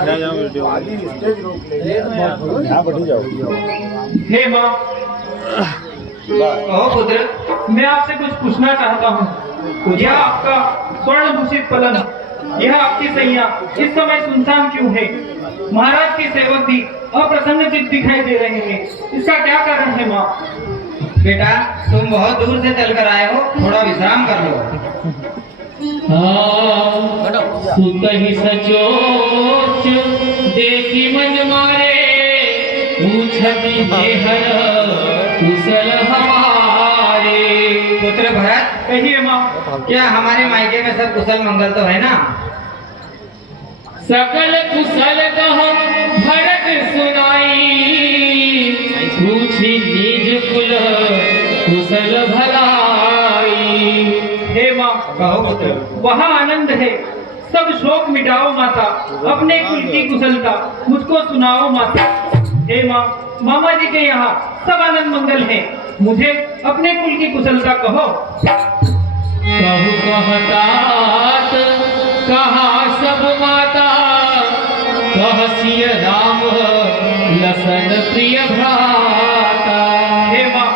हे माँ, कहो पुत्र। मैं आपसे कुछ पूछना चाहता हूँ। यह आपका स्वर्ण भूषित पलंग, यह आपकी सैया इस समय सुनसान क्यों है? महाराज के सेवक भी अप्रसन्नचित्त दिखाई दे रहे हैं, इसका क्या कारण है माँ? बेटा, तुम बहुत दूर से चलकर आए हो, थोड़ा विश्राम कर लो। सुतहि सचोच देखी मन मारे, पूछति देहर कुशल हमारे। पुत्र भरत, कहिए माँ। क्या हमारे मायके में सब कुशल मंगल तो है ना? सकल कुशल कहो भरत सुनाई, पूछी निज कुल कुशल भलाई। हे माँ, कहो पुत्र। वहाँ आनंद है, सब शोक मिटाओ माता, अपने कुल की कुशलता मुझको सुनाओ माता। हे माँ, मामा जी के यहाँ सब आनंद मंगल है, मुझे अपने कुल की कुशलता कहो। कहु कहतात कहा सब माता, कह सिय राम लसन प्रिय भ्राता। हे माँ,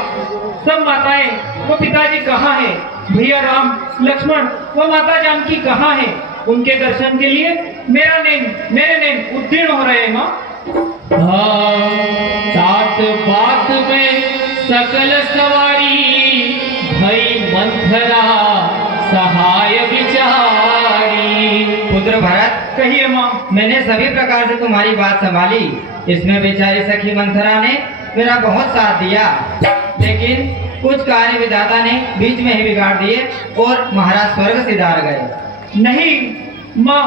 सब माताएं वो पिताजी कहाँ हैं? भैया राम, लक्ष्मण व माता जानकी कहाँ हैं? उनके दर्शन के लिए मेरे नैन उत्तीर्ण हो रहे हैं माँ। तात बात में सकल सवारी, भई मंथरा सहाय विचारी। पुत्र भरत, कहिए माँ। मैंने सभी प्रकार से तुम्हारी बात संभाली, इसमें बेचारी सखी मंथरा ने मेरा बहुत साथ दिया, लेकिन कुछ कार्य विधाता ने बीच में ही बिगाड़ दिए और महाराज स्वर्ग सिधार गए। नहीं माँ,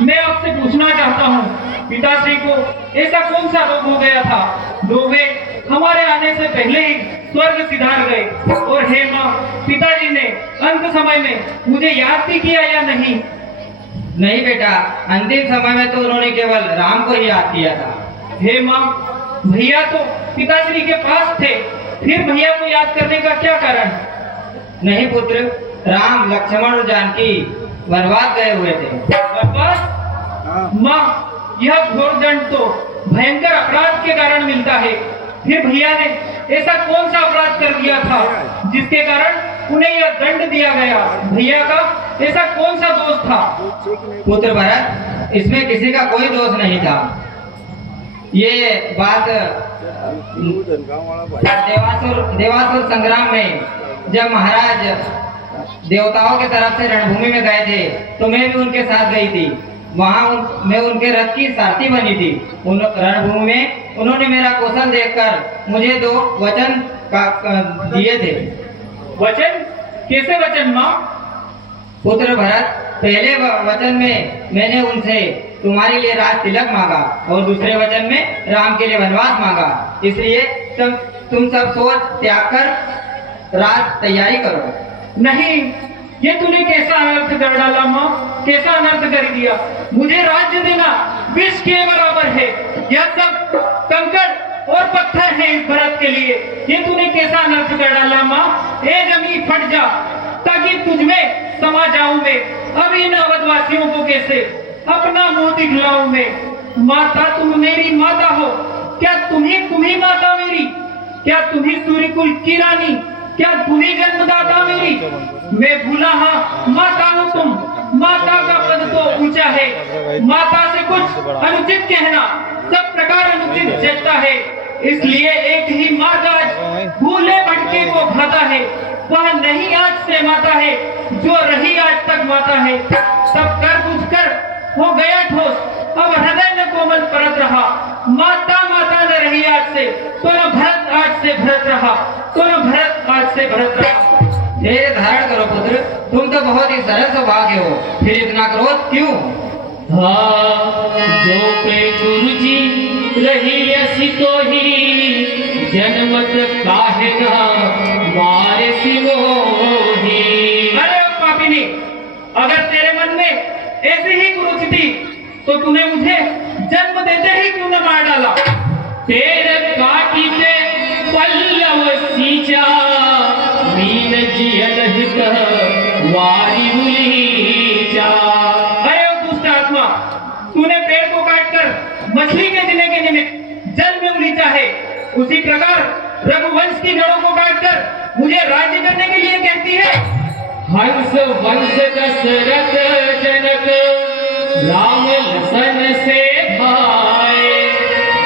मैं आपसे पूछना चाहता हूँ, पिताश्री को ऐसा कौन सा रोग हो गया था जो वे हमारे आने से पहले ही स्वर्ग सिधार गए? और हे माँ, पिताजी ने अंत समय में मुझे याद भी किया या नहीं? नहीं बेटा, अंतिम समय में तो उन्होंने केवल राम को ही याद किया था। हे माँ, भैया तो पिताश्री के पास थे, फिर भैया को याद करने का क्या कारण? नहीं पुत्र, राम, लक्ष्मण और जानकी वनवास गए हुए थे। वनवास? माँ, यह घोर दंड तो भयंकर अपराध के कारण मिलता है। फिर भैया ने ऐसा कौन सा अपराध कर दिया था जिसके कारण उन्हें यह दंड दिया गया? भैया का ऐसा कौन सा दोष था? पुत्र भरत, इसमें किसी का कोई दोष नहीं था। ये बात देवासुर संग्राम में जब महाराज देवताओं के तरफ से रणभूमि में गए थे, तो मैं भी उनके साथ गई थी। वहाँ मैं उनके रथ की सारथी बनी थी। रणभूमि में उन्होंने मेरा कौशल देखकर मुझे 2 वचन दिए थे। वचन? कैसे वचन माँ? पुत्र भरत, पहले वचन में मैंने उनसे तुम्हारे लिए राज तिलक मांगा और दूसरे वचन में राम के लिए वनवास मांगा। इसलिए तुम सब सोच त्याग कर राज तैयारी करो। नहीं, ये तूने कैसा अनर्थ कर डाला माँ, कैसा अनर्थ कर दिया? मुझे राज्य देना विष के बराबर है। यह सब कंकड़ और पत्थर है इस भरत के लिए। ये तूने कैसा अनर्थ कर डाला माँ? ए जमी फट जा, ताकि तुझमें समा जाऊं मैं। अब इन अवधवासियों को कैसे अपना मुंह दिखलाऊं मैं? माता, तुम मेरी माता हो क्या? तुम्ही माता मेरी? क्या तुम्ही सूर्यकुल की रानी? क्या तुम्ही जन्मदाता मेरी? मैं भूला हाँ, माता हो तुम। माता का पद तो ऊंचा है, माता से कुछ अनुचित कहना सब प्रकार अनुचित जचता है। इसलिए एक ही माता भूले भटके को भाता है, वह नहीं आज से माता है जो रही आज तक माता है। सब कर बुझ कर हो गया ठोस, अब हृदय में कोमल परत रहा। माता माता न रही आज से, तो न भरत आज से भरत रहा, तो न भरत आज से भरत रहा। धैर्य धारण करो पुत्र, तुम तो बहुत ही सरल स्वभाव के हो, फिर इतना क्रोध क्यों? जो पे गुरु जी रही असी तो ही, जन्मत काहे ना मारे सिमोही। अरे पापिनी, अगर तेरे मन में ऐसी ही कुरुचि थी तो तूने मुझे जन्म देते ही क्यों न मार डाला? तेरे काटिते पल्लव सींचा, मीन जियन हित वारी उलीचा। अरे दुष्ट आत्मा, तूने पेड़ को काटकर उसी प्रकार रघुवंश की जड़ों को काटकर मुझे राज्य करने के लिए कहती है। हंस वंश दशरथ जनक राम लसन से भाए,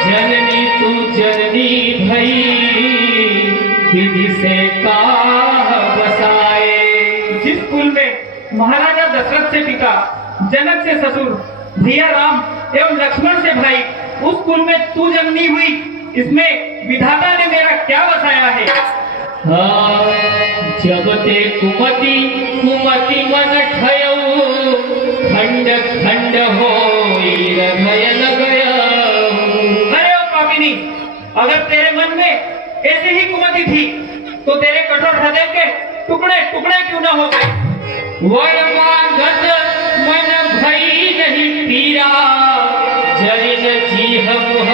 जननी तू जननी भई विधि से काह बसाए। जिस कुल में महाराजा दशरथ से पिता, जनक से ससुर, भैया राम एवं लक्ष्मण से भाई, उस कुल में तू जन्मी हुई, इसमें विधाता ने मेरा क्या बसाया है? हाँ, जब ते कुमति कुमति मन ठयऊ, खंड खंड होई हृदय न गयऊ। अरे ओ पापिनी, अगर तेरे मन में ऐसी ही कुमति थी तो तेरे कठोर हृदय के टुकड़े टुकड़े क्यों न हो गए? वर मांगत मन भई नहीं पीरा, जरिन जीह मुह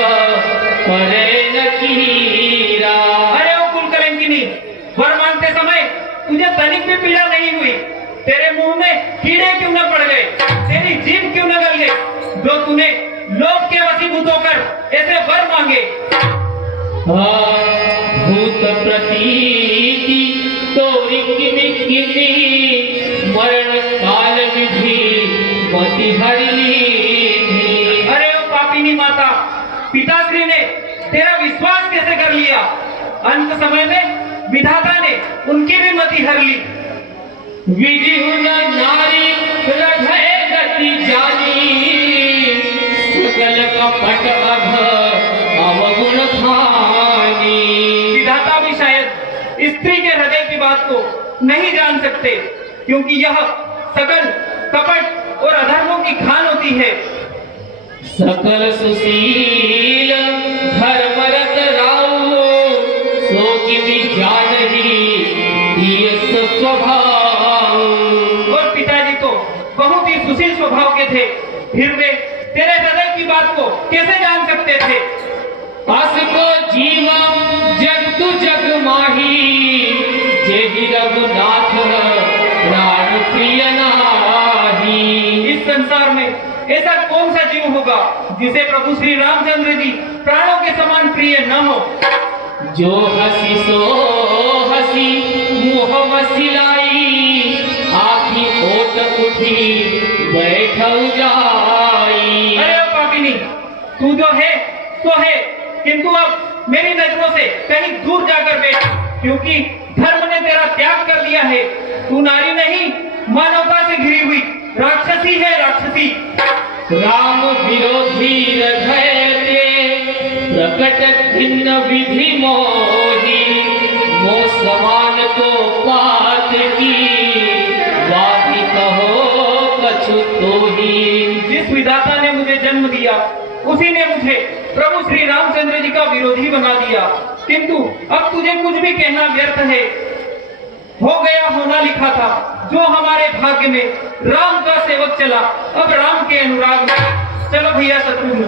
परे न कीरा। अरे ओ कुलकलंकिनी, वर मांगते समय तुझे तनिक भी पीड़ा नहीं हुई? तेरे मुंह में कीड़े क्यों न पड़ गए? तेरी जीभ क्यों न गल गई, जो तूने लोभ के वशीभूत होकर ऐसे वर मांगे? भूत प्रतीति तोरी किमिकिनी, मरण काल विधि मति हरि। अरे ओ पापिनी माता, पिताश्री ने तेरा विश्वास कैसे कर लिया? अंत समय में विधाता ने उनकी भी मति हर ली। विधि हुन नारी हृदय गति जानी, सकल कपट अघ अवगुण खानी। विधाता भी शायद स्त्री के हृदय की बात को नहीं जान सकते, क्योंकि यह सकल कपट और अधर्मों की खान होती है। सकल सुशील धर्मरत राऊ, सो किमि जानहि दियस स्वभाव। और पिताजी तो बहुत ही सुशील स्वभाव के थे, फिर वे तेरे हृदय की बात को कैसे जान सकते थे? अस को जीवा जगतु जग माही, जेहि रघुनाथ प्राण प्रिय नाही। इस संसार में ऐसा कौन सा जीव होगा जिसे प्रभु श्री रामचंद्र जी प्राणों के समान प्रिय न हो? जो हसी सो हसी मुह मसिलाई, आखी ओट उठी बैठऊ जाई। अरे ओ पापिनी, तू जो है तो है, किंतु अब मेरी नजरों से कहीं दूर जाकर बैठ, क्योंकि धर्म ने तेरा त्याग कर दिया है। तू नारी नहीं, मानवता से घिरी हुई राक्षसी है, राक्षसी। राम विरोधी हृदय ते, प्रकट भिन्न विधि मोही, मो समान को पात की, वादी कहो कछु तोही। जिस विधाता ने मुझे जन्म दिया, उसी ने मुझे प्रभु श्री रामचंद्र जी का विरोधी बना दिया, किंतु अब तुझे कुछ भी कहना व्यर्थ है। हो गया होना लिखा था, जो हमारे भाग्य में राम का सेवक चला, अब राम के अनुराग में। चलो भैया शत्रुघ्न।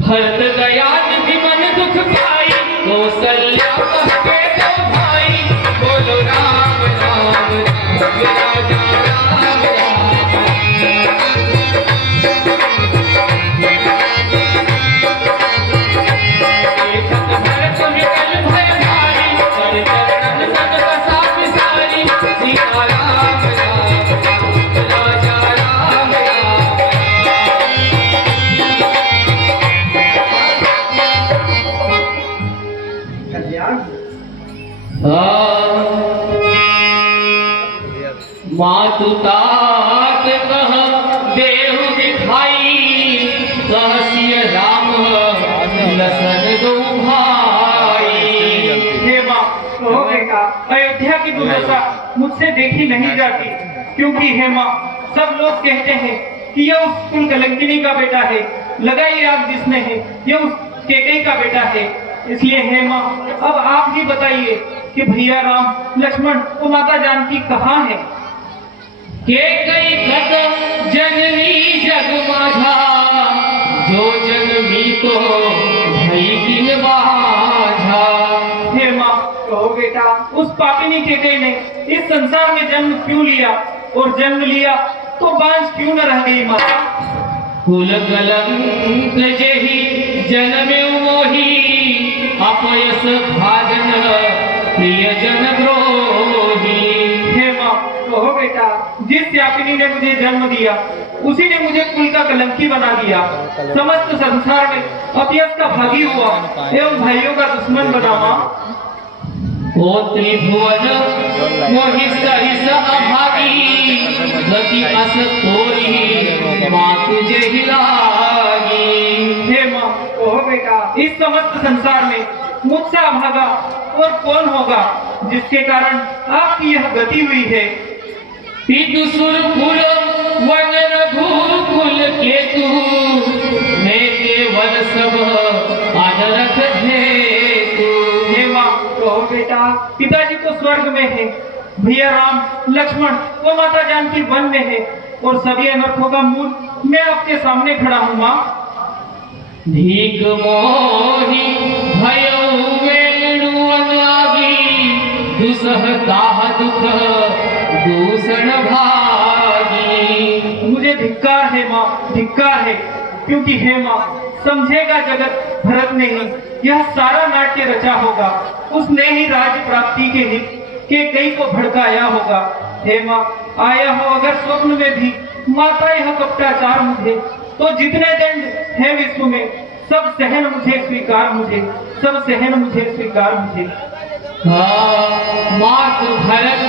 भरत दया निधि मन दुख पाई, कौशल्या कह के दो भाई, बोलो राम राम राम राजा राम राम। देखत भरत विकल भय भारी, कर चरण सत बसा विसारी, सीता राम राम राम राजा राम राम। मातु तात कह देहु दिखाई, कह सिय राम लसन दो भाई। हे माँ, कहो बेटा, अयोध्या की दुर्दशा मुझसे देखी नहीं जाती, क्योंकि हे माँ, सब लोग कहते हैं कि यह उस कुलकलंकिनी का बेटा है, लगाई आग जिसने है, यह उस केकई का बेटा है। इसलिए हे माँ, अब आप ही बताइए कि भैया राम, लक्ष्मण और माता जानकी कहाँ है? के कई कत जननी जग माझा, जो जन्मी तो भई किन बाझा। हे माँ, कहो बेटा, उस पापिनी केकई ने इस संसार में जन्म क्यों लिया, और जन्म लिया तो बांझ क्यों न रह गई माता? कुल कलंक जेहि जन्मे मोही, पापयस भाजन प्रियजन द्रोही। हे माँ, कहो बेटा, जिस यापिनी ने मुझे जन्म दिया उसी ने मुझे कुल का कलंकी बना दिया, समस्त संसार में अपयस का भागी हुआ एवं भाइयों का दुश्मन बना। माँ, ओ त्रिभुवन मोहि सहिस अभागी, गति अस तोरी माँ तुझे ही लागी। हे माँ, कहो बेटा, इस समस्त संसार में मुझसे अभागा और कौन होगा जिसके कारण आपकी यह गति हुई है। पितुसुरपुर वन रघुकुल केतु, मैं केवल सब आदरथ हेतु। हे माँ, कहो बेटा, पिताजी तो स्वर्ग में है, भैया राम लक्ष्मण और माता जानकी वन में है और सभी अनर्थों का मूल मैं आपके सामने खड़ा हूँ। माँ, धीक मोहि भयउ वेणु अनुरागी, दुसहताह दुख दूषण भागी। मुझे धिक्कार है माँ, धिक्कार है, क्योंकि हे माँ, समझेगा जगत भरत ने ही यह सारा नाट्य रचा होगा, उसने ही राज्य प्राप्ति के हित के कई को भड़काया होगा। हे माँ, आया हो अगर स्वप्न में भी माता यह कपटाचार मुझे, तो जितने दंड है विश्व में सब सहन मुझे स्वीकार, मुझे सब सहन मुझे स्वीकार मुझे। मात भरत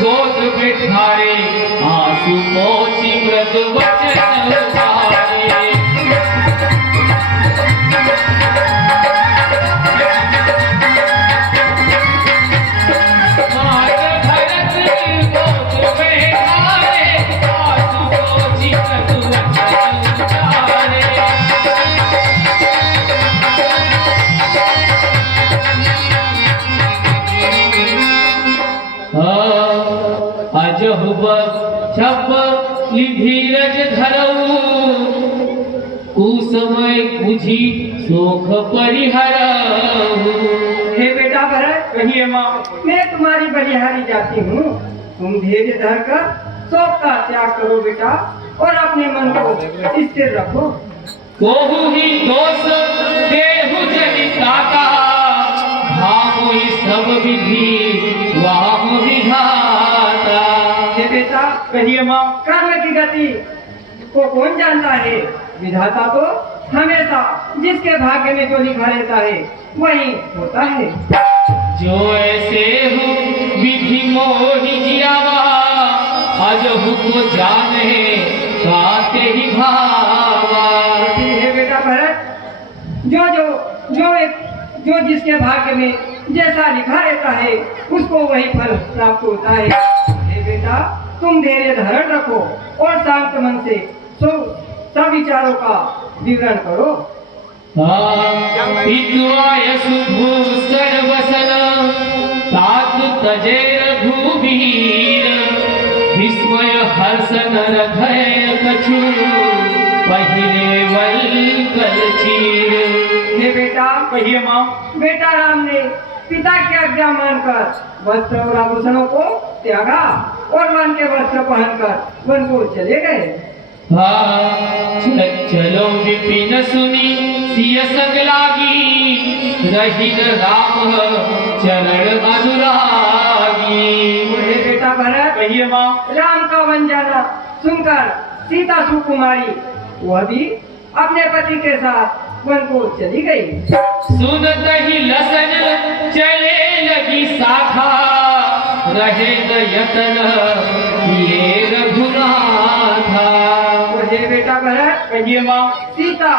गोद बिठारे, आंसू पोछी मृद वचन उतारे। मात भरत गोद बिठारे, आंसू पोछी मृद वचन उतारे। अजहुब छप धीरज धरऊ, कुसमय कुझी शोक परिहरऊ। हे बेटा भरत, कहिए माँ, मैं तुम्हारी बलिहारी जाती हूँ, तुम धैर्य धरकर शोक का त्याग करो बेटा और अपने मन को स्थिर रखो। कोहु ही दोष देहु जनिता का, भामो ही सब विधि वाम विधाता। हे बेटा, कहिए माँ, कर्म की गति को कौन जानता है? विधाता तो हमेशा जिसके भाग्य में जो लिखा रहता है वही होता है। जो ऐसे हो विधि मोहि जियावा, अजहु को जाने काते ही भावा। हे बेटा भरत, जो जिसके भाग्य में जैसा लिखा रहता है उसको वही फल प्राप्त होता है। हे बेटा, तुम धैर्य धारण रखो और शांत मन से सब विचारों का विवरण करो। पितुआय सुभूषण वसन, तात तजे रघुवीर, विस्मय हर्षन रघय कछु, पहिरे वल्कल चीर। हे बेटा, कहिए माँ, बेटा राम ने पिता की आज्ञा मानकर वस्त्र और आभूषणों को त्यागा और वन के वस्त्र पहनकर वन को चले गए। चलो विपिन सुनी सिय संग लागी, रहिन राम चरण अनुरागी। हे बेटा भरत, कहिए माँ, राम का वन जाना सुनकर सीता सुकुमारी वह भी अपने पति के साथ वन को चली गई। सुनत ही लसन चले लगी शाखा, रहे यतन ये रघुनाथा। हे बेटा भरत, कहिए माँ, सीता,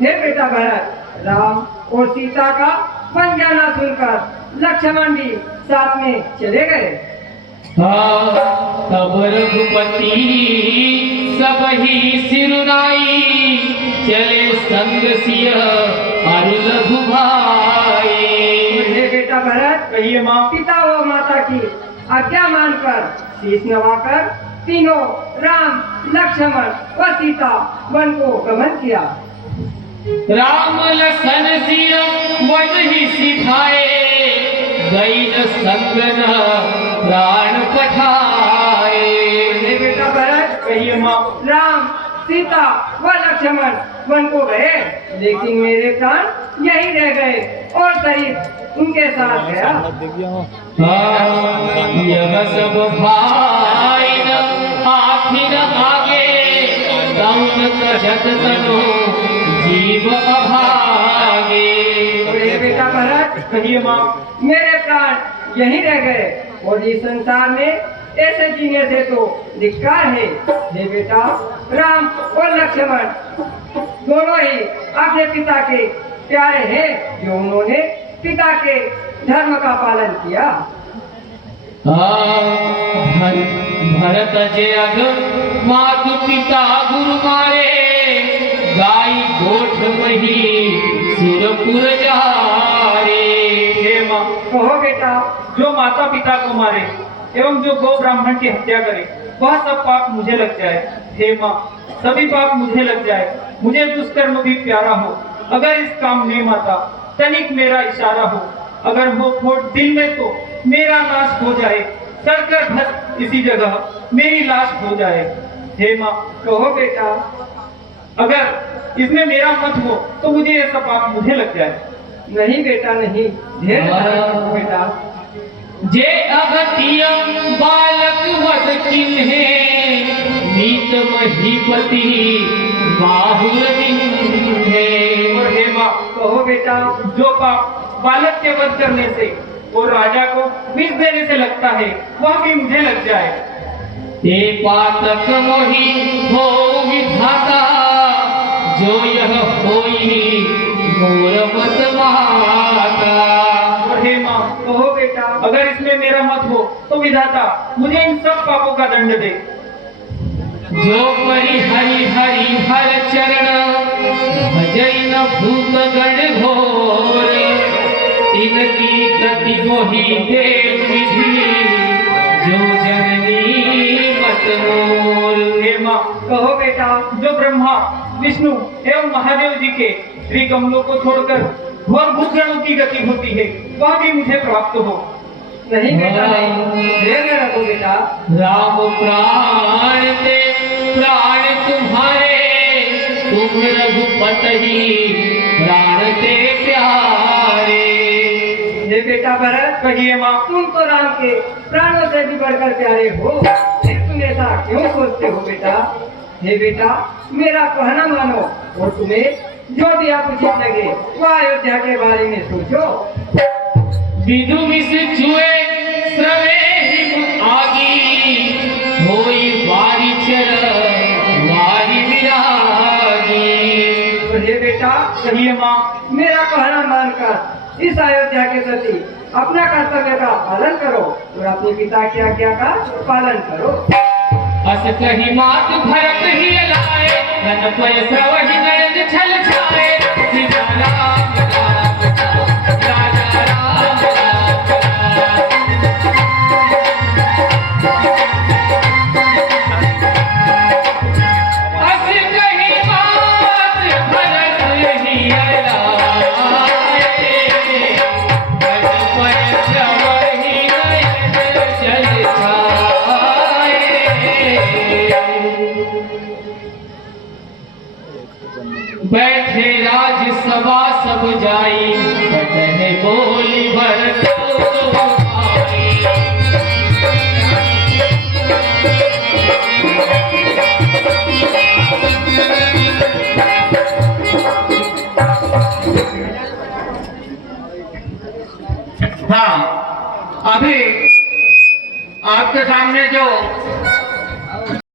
हे बेटा भरत, राम और सीता का वन जाना सुनकर लक्ष्मण भी साथ में चले गए। तब रघुपति सब ही सिरुनाई, चले संग सिय अरु लघु भाई। हे बेटा भरत, कहिए माँ, पिता व माता की आज्ञा मानकर शीश नवाकर तीनों राम लक्ष्मण व सीता वन को गमन किया। राम लसन सिय वन ही सिखाए, गई न संगन प्राण पठाए। हे बेटा भरत, कहिए माँ, राम सीता व लक्ष्मण वन को गए, लेकिन मेरे प्राण यहीं रह गए और शरीर उनके साथ गया। यह सब भाई न आखिर आगे दौन कजत तनो जीव अभागे। अरे बेटा भरत, कहिए माँ। मेरे प्राण यहीं रह गए और इस संसार में ऐसे जीने से तो धिक्कार है। हे बेटा, राम और लक्ष्मण दोनों ही अपने पिता के प्यारे हैं, जो उन्होंने पिता के धर्म का पालन किया। भरत जग मातु पिता गुरु मारे, गाई गोठ मही सुरपुर जारे। हे माँ, कहो बेटा। जो माता पिता को मारे एवं जो गौ ब्राह्मण की हत्या करे, वह सब पाप मुझे लग जाए। हे माँ, सभी पाप मुझे लग जाए। मुझे दुष्कर्म भी प्यारा हो, अगर इस काम में माता तनिक मेरा इशारा हो। अगर हो फोट दिल में तो मेरा नाश हो जाए, सड़कर भस्म इसी जगह मेरी लाश हो जाए। हे माँ, कहो बेटा। अगर इसमें मेरा मत हो तो मुझे ऐसा पाप मुझे लग जाए। नहीं बेटा नहीं, धैर्य रखो बेटा। जे अगतियम बालक वध किन्हे, नीत महीपति बाहुर दिन्हे। और हे माँ, कहो बेटा। जो पाप बालक के वध करने से और राजा को विष देने से लगता है, वह भी मुझे लग जाए। ते पातक मोहि हो विधाता, जो यह होई मोर मत माता। और हे माँ, कहो बेटा। अगर इसमें मेरा मत हो तो विधाता मुझे इन सब पापों का दंड दे। जो परि हरि हरि हर चरण, भजई न भूत गण घोर, इनकी गति मोहि दे विधि, जो जननी मत मोल। हे माँ, कहो बेटा। जो ब्रह्मा विष्णु एवं महादेव जी के श्री कमलों को छोड़कर घोर भूतगणों की गति होती है, वह भी मुझे प्राप्त हो। नहीं बेटा नहीं, धैर्य रखो बेटा। राम प्राण ते प्राण तुम्हारे, तुम रघुपति प्राण ते प्यारे। हे बेटा भरत, कहिए माँ। तुम तो राम के प्राणों से भी बढ़कर प्यारे हो, फिर तुम ऐसा क्यों सोचते हो बेटा? हे बेटा, मेरा कहना मानो और तुम्हें जो भी आप उचित लगे वो अयोध्या के बारे में सोचो। विदु विष चुए स्रवे हिम आगी, होई वारी चर वारी विरागी। तो हे बेटा, कहिए माँ। मेरा कहना मानकर इस अयोध्या के प्रति अपना कर्तव्य का पालन करो और अपने पिता की आज्ञा का पालन करो। अस कही मात भरत ही लाए, धन पय स्रवहि नयन छल छाए। सीता राम राम राजा राम राम। अस कही मात भरत ही लाए, धन पय स्रवहि नयन छल छाए। बैठे राज सभा सब जाई, बटन बोली भरत आई। हाँ, अभी आपके सामने जो